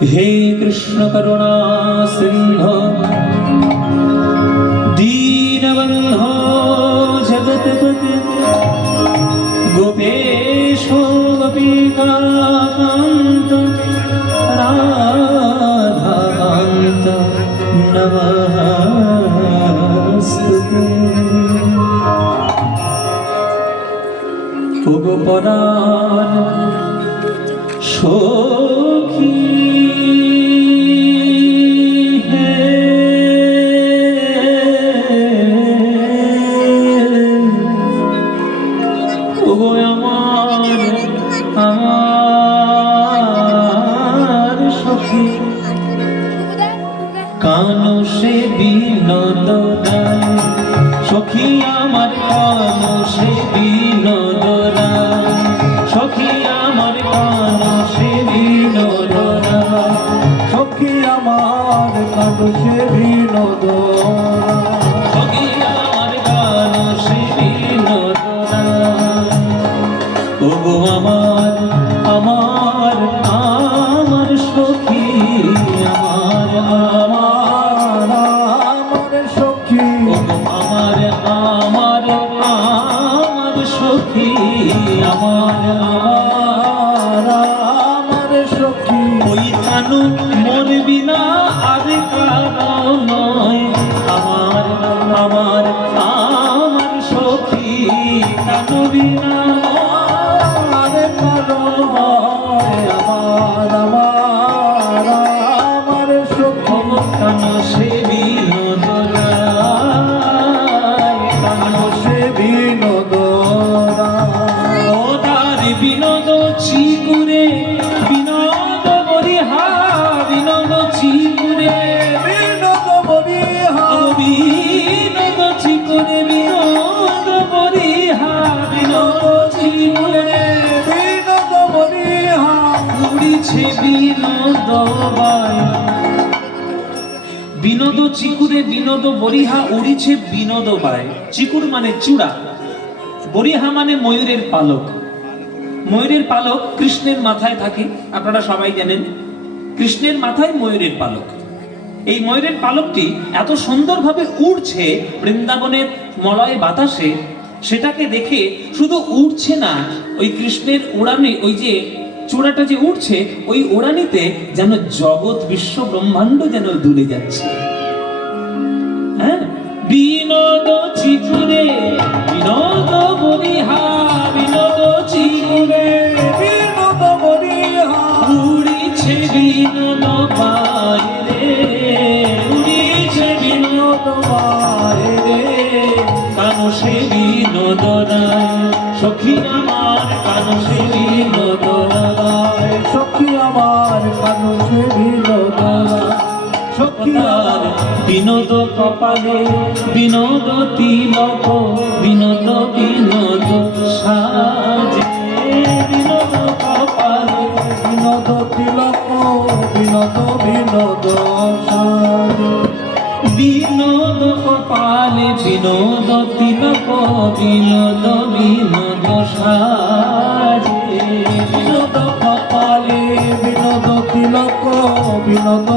হে কৃষ্ণ করুণা সিংহ দীনবন্ধ জগৎপতি গোপেশ গোপিকাকান্ত রাধাকান্ত নমস্তুতে। কানো সে বিনোদ সখী আমার কানো সে বিনোদ সখী আমার কানো সে বিনোদ সখী আমার কাটু সে বিনোদ সখী আমার কানো সে বিনোদ ওগো আমার বিনোদ চিকুরে বিনোদ বরিহা উড়িছে বিনোদ বাই চিকুর মানে চূড়া, বরিহা মানে ময়ূরের পালক। ময়ূরের পালক কৃষ্ণের মাথায় থাকে, আপনারা সবাই জানেন, কৃষ্ণের মাথায় ময়ূরের পালক। এই ময়ূরের পালকটি এত সুন্দরভাবে উড়ছে, বৃন্দাবনের মলয় বাতাসে, সেটাকে দেখে শুধু উড়ছে না, ওই কৃষ্ণের উড়ানে, ওই যে চূড়াটা যে উড়ছে, ওই উড়ানিতে যেন জগৎ বিশ্ব ব্রহ্মাণ্ড যেন দুলে যাচ্ছে। হ্যাঁ বিনোদ চিকুরে বিনোদ বলিহা বিনোদ চিকুরে বিনোদ বলিহা উড়িছে বিনোদ বাইরে উড়িছে বিনোদ বাইরে। কানো সে বিনোদ সখী আমার কানো সে বিনোদ সখী আমার কানু সে বিনোদ সখী আর বিনোদ কপালে, বিনোদ তিলক, বিনোদ বিনোদ সাজে। বিনোদ কপালে, বিনোদ তিলক, বিনোদ বিনোদ বিনোদ কপালে, বিনোদ তিলক, বিনোদ বিনোদ সাজে। বিনোদ কপালে, বিনোদ তিলক, বিনোদ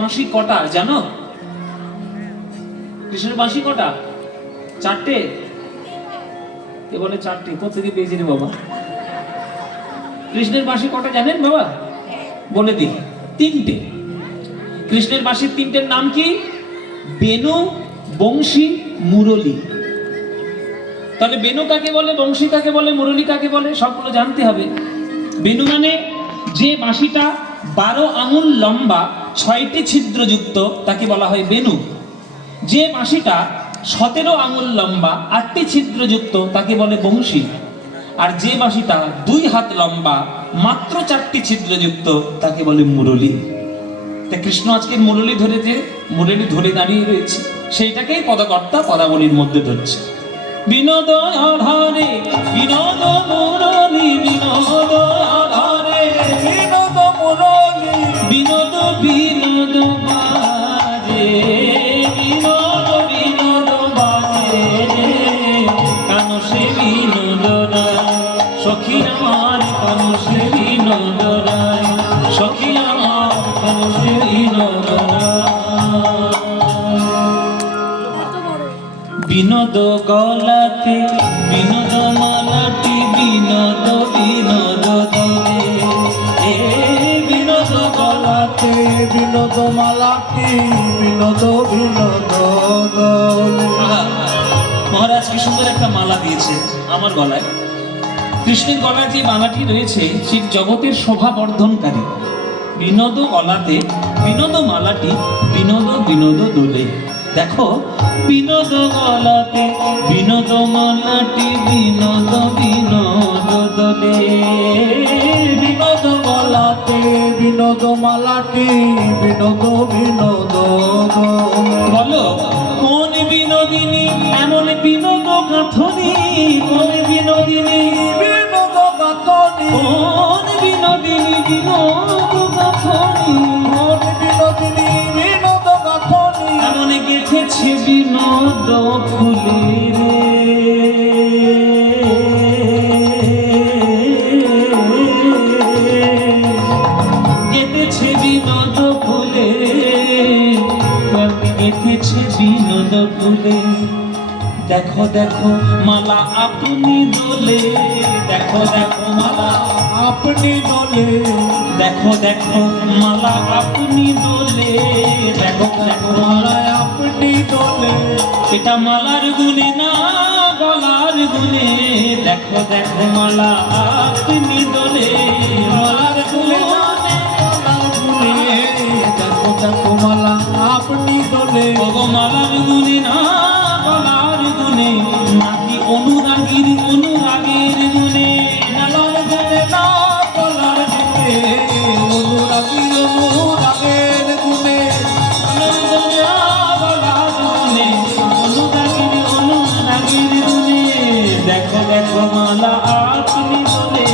বাঁশি কটা, জানো? কৃষ্ণের বাঁশি কটা? চারটে? কে বলে চারটে? কোথেকে পেয়েছি রে বাবা। কৃষ্ণের বাঁশি কটা জানেন বাবা? বলে দিই, তিনটে। কৃষ্ণের বাঁশির তিনটের নাম কি? বেনু, বংশী, মুরলী। তাহলে বেনু কাকে বলে, বংশী কাকে বলে, মুরলী কাকে বলে? সবগুলো জানতে হবে। বেনু মানে যে বাঁশিটা বারো আঙুল লম্বা ছয়টি ছিদ্রযুক্ত তাকে বলা হয় বেনু। যে বাঁশিটা সতেরো আঙুল লম্বা, আটটি ছিদ্রযুক্ত তাকে বলে বংশী। আর যে বাঁশিটা দুই হাত লম্বা, মাত্র চারটি ছিদ্রযুক্ত তাকে বলে মুরলী। তা কৃষ্ণ আজকে মুরলী ধরে যে, মুরলী ধরে দাঁড়িয়ে রয়েছে, সেইটাকেই পদকর্তা পদাবলীর মধ্যে ধরছে। বিনোদ আধারে বিনোদ মুরলি বিনোদ মুরলী। বিনোদ বিনোদ বাজে বিনোদ বিনোদ বাজে। কানো সে বিনোদ রায় সখী আমার কানো সে বিনোদ রায় সখী আমার কানো সে বিনোদ রায় বিনোদ গলাতে আমার গলায়। কৃষ্ণের গলার যে মালাটি রয়েছে সেই জগতের শোভা বর্ধনকারী বিনোদ গলাতে বিনোদ মালাটি, বিনোদ বিনোদ দোলে। দেখো, বিনোদ গলাতে বিনোদ মালাটি, বিনোদ বিনোদ দোলে। বিনোদ গলাতে বিনোদ মালাটি, বিনোদ বিনোদ বলো, কোন বিনোদিনী এমন বিনোদ গাঁথনি কোন বিনোদিনী? বিনোদ গাঁথনি কোন বিনোদিনী বিনোদ গাঁথনি কোন বিনোদিনী বিনোদ গাঁথনি এমন গেছেছে বিনোদ ফুলে ফুলে দেখো দেখো, মালা আপনি দোলে। দেখো দেখো, মালা আপনি দলে। দেখো দেখো, মালা আপনি দোলে। দেখো দেখো, মালা আপনি দলে। এটা মালার গুনে না, গলার গুনে দেখো দেখো, মালা আপনি দোলে। মালার গুনে না আপনি দলে ওগো মালার গুনে না গলার গুনে নাকি অনুরাগীর অনুরাগের গুনে মালার গুনে না গলার গুনে অনুরাগী অনুরাগের গুনে দেখো দেখো মালা আপনি বলে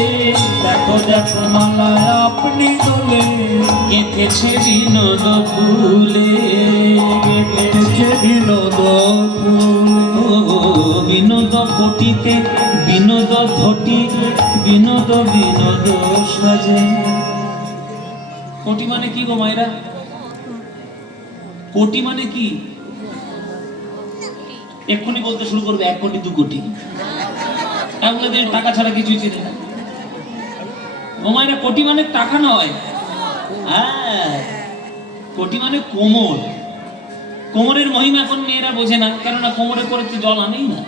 দেখো দেখো মালায় আপনি দলে কেটেছে বিনোদ এসেছে বিনোদ বিনোদ বিনোদ ধটি, বিনোদ বিনোদ সাজে। কোটি মানে কি গো মায়েরা? কোটি মানে কি? এক্ষুনি বলতে শুরু করবে, এক কোটি, দু কোটি। আপনাদের টাকা ছাড়া কিছুই চেনে না। ও মায়েরা কোটি মানে টাকা নয়। হ্যাঁ কোটি মানে কোমর কোমরের মহিমা এখন মেয়েরা বোঝে না, কেননা কোমরে করে তো জল আনেই না।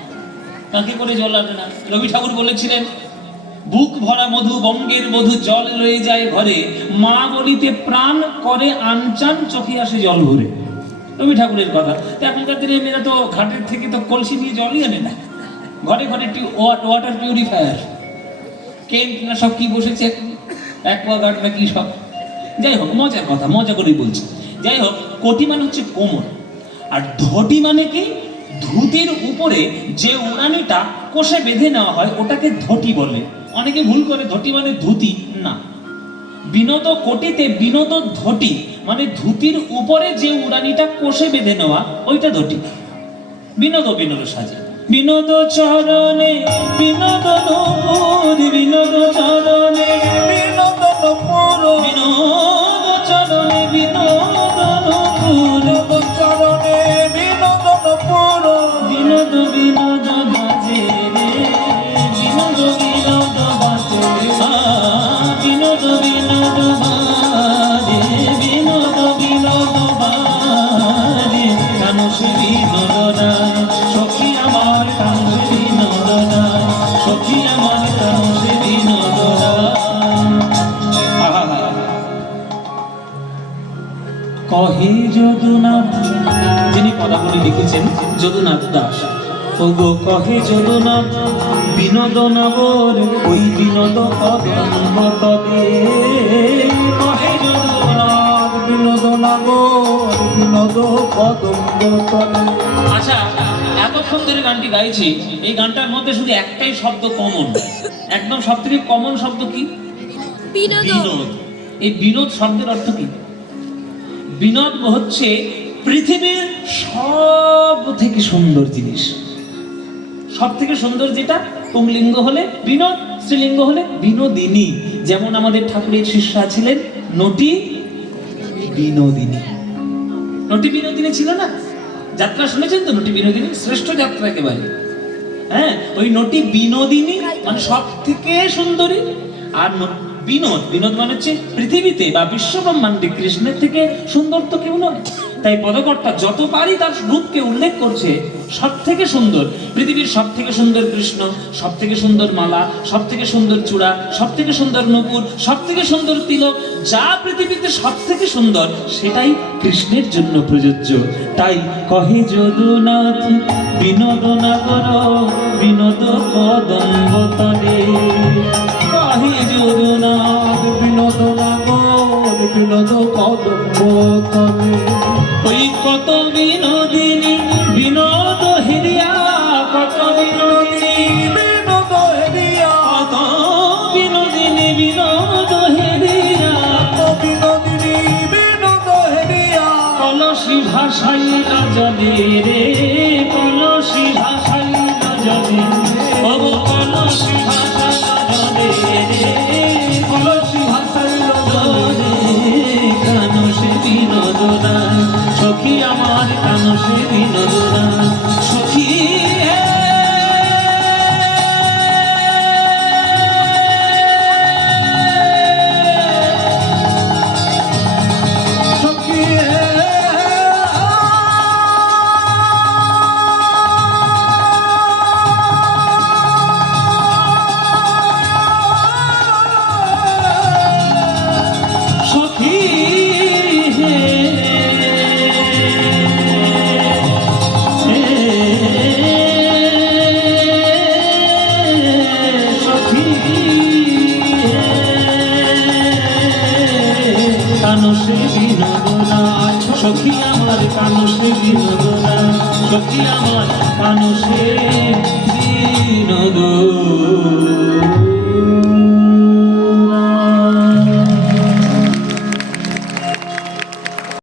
তাকে করে জল আনে না? রবি ঠাকুর বলেছিলেন, বুক ভরা মধু বঙ্গের মধু জল লয়ে যায় ঘরে। মা বলিতে প্রাণ করে আনচান, চোখে আসে জল ভরে। রবি ঠাকুরের কথা। তো এখনকার দিনে মেয়েরা তো ঘাটের থেকে তো কলসি নিয়ে জলই আনে না। ঘরে ঘরে ওয়াটার পিউরিফায়ার কেন্ট না সব কি বসেছে? অ্যাকোয়াগার্ড না কি সব? যাই হোক, মজার কথা, মজা করেই বলছি। যাই হোক কোটি মানে হচ্ছে কোমর। আর ধটি মানে কি? ধুতির উপরে যে উড়ানিটা কোষে বেঁধে নেওয়া হয়, ওটাকে ধটি বলে। অনেকে ভুল করে, ধটি মানে ধুতি। না। বিনোদ কোটিতে বিনোদ ধটি মানে ধুতির উপরে যে উড়ানিটা কোষে বেঁধে নেওয়া, ওইটা ধটি। বিনোদ বিনোদ সাজে। বিনোদ চরণে, বিনোদ বিনোদ চরণে। লিখেছেন যদুনাথ দাস। ওগো কহে যদুনাথ বিনোদ নগর ওই বিনোদ কদম্ব তবে। কহে যদুনাথ বিনোদ নাগর বিনোদ কদম্ব আচ্ছা এতক্ষণ ধরে গানটি গাইছি এই গানটার মধ্যে শুধু একটাই শব্দ কমন একদম সব থেকে কমন শব্দ কি? বিনোদন। বিনোদ। এই বিনোদ শব্দের অর্থ কি? বিনোদ হচ্ছে পৃথিবীর সব থেকে সুন্দর জিনিস। সব থেকে সুন্দর যেটা, পুংলিঙ্গ হলে বিনোদ, স্ত্রীলিঙ্গ হলে বিনোদিনী। যেমন আমাদের ঠাকুরের শিষ্যা ছিলেন নটি বিনোদিনী। নটি বিনোদিনী ছিল না? যাত্রা শুনেছেন তো? নটি বিনোদিনী শ্রেষ্ঠ যাত্রা একেবারে। হ্যাঁ ওই নটি বিনোদিনী মানে সব থেকে সুন্দরী আর বিনোদ। বিনোদ মানে হচ্ছে পৃথিবীতে বা বিশ্ব ব্রহ্মাণ্ডে কৃষ্ণের থেকে সুন্দর তো কেউ নয়। তাই পদকর্তা যতবারই তার রূপকে উল্লেখ করছে সব থেকে সুন্দর। পৃথিবীর সব থেকে সুন্দর কৃষ্ণ সব থেকে সুন্দর মালা সব থেকে সুন্দর চূড়া সব থেকে সুন্দর নুপুর সব থেকে সুন্দর তিলক, যা পৃথিবীতে সব থেকে সুন্দর, সেটাই কৃষ্ণের জন্য প্রযোজ্য। তাই কহে যদুনাথ, বিনোদ নাগর বিনোদ কদম্ব কহে যদুনাথ বিনোদ নাগর, বিনোদ কদম্ব তলে ওই কত বিনোদিনী, বিনোদ হেরিয়া, কত বিনোদিনী, বিনোদ হেরিয়া। বিনোদিনী, বিনোদ হেরিয়া। বিনোদিনী, বিনোদ হেরিয়া। ভাষাই না জলে রে। বিনোদনা সখী আমার কানসে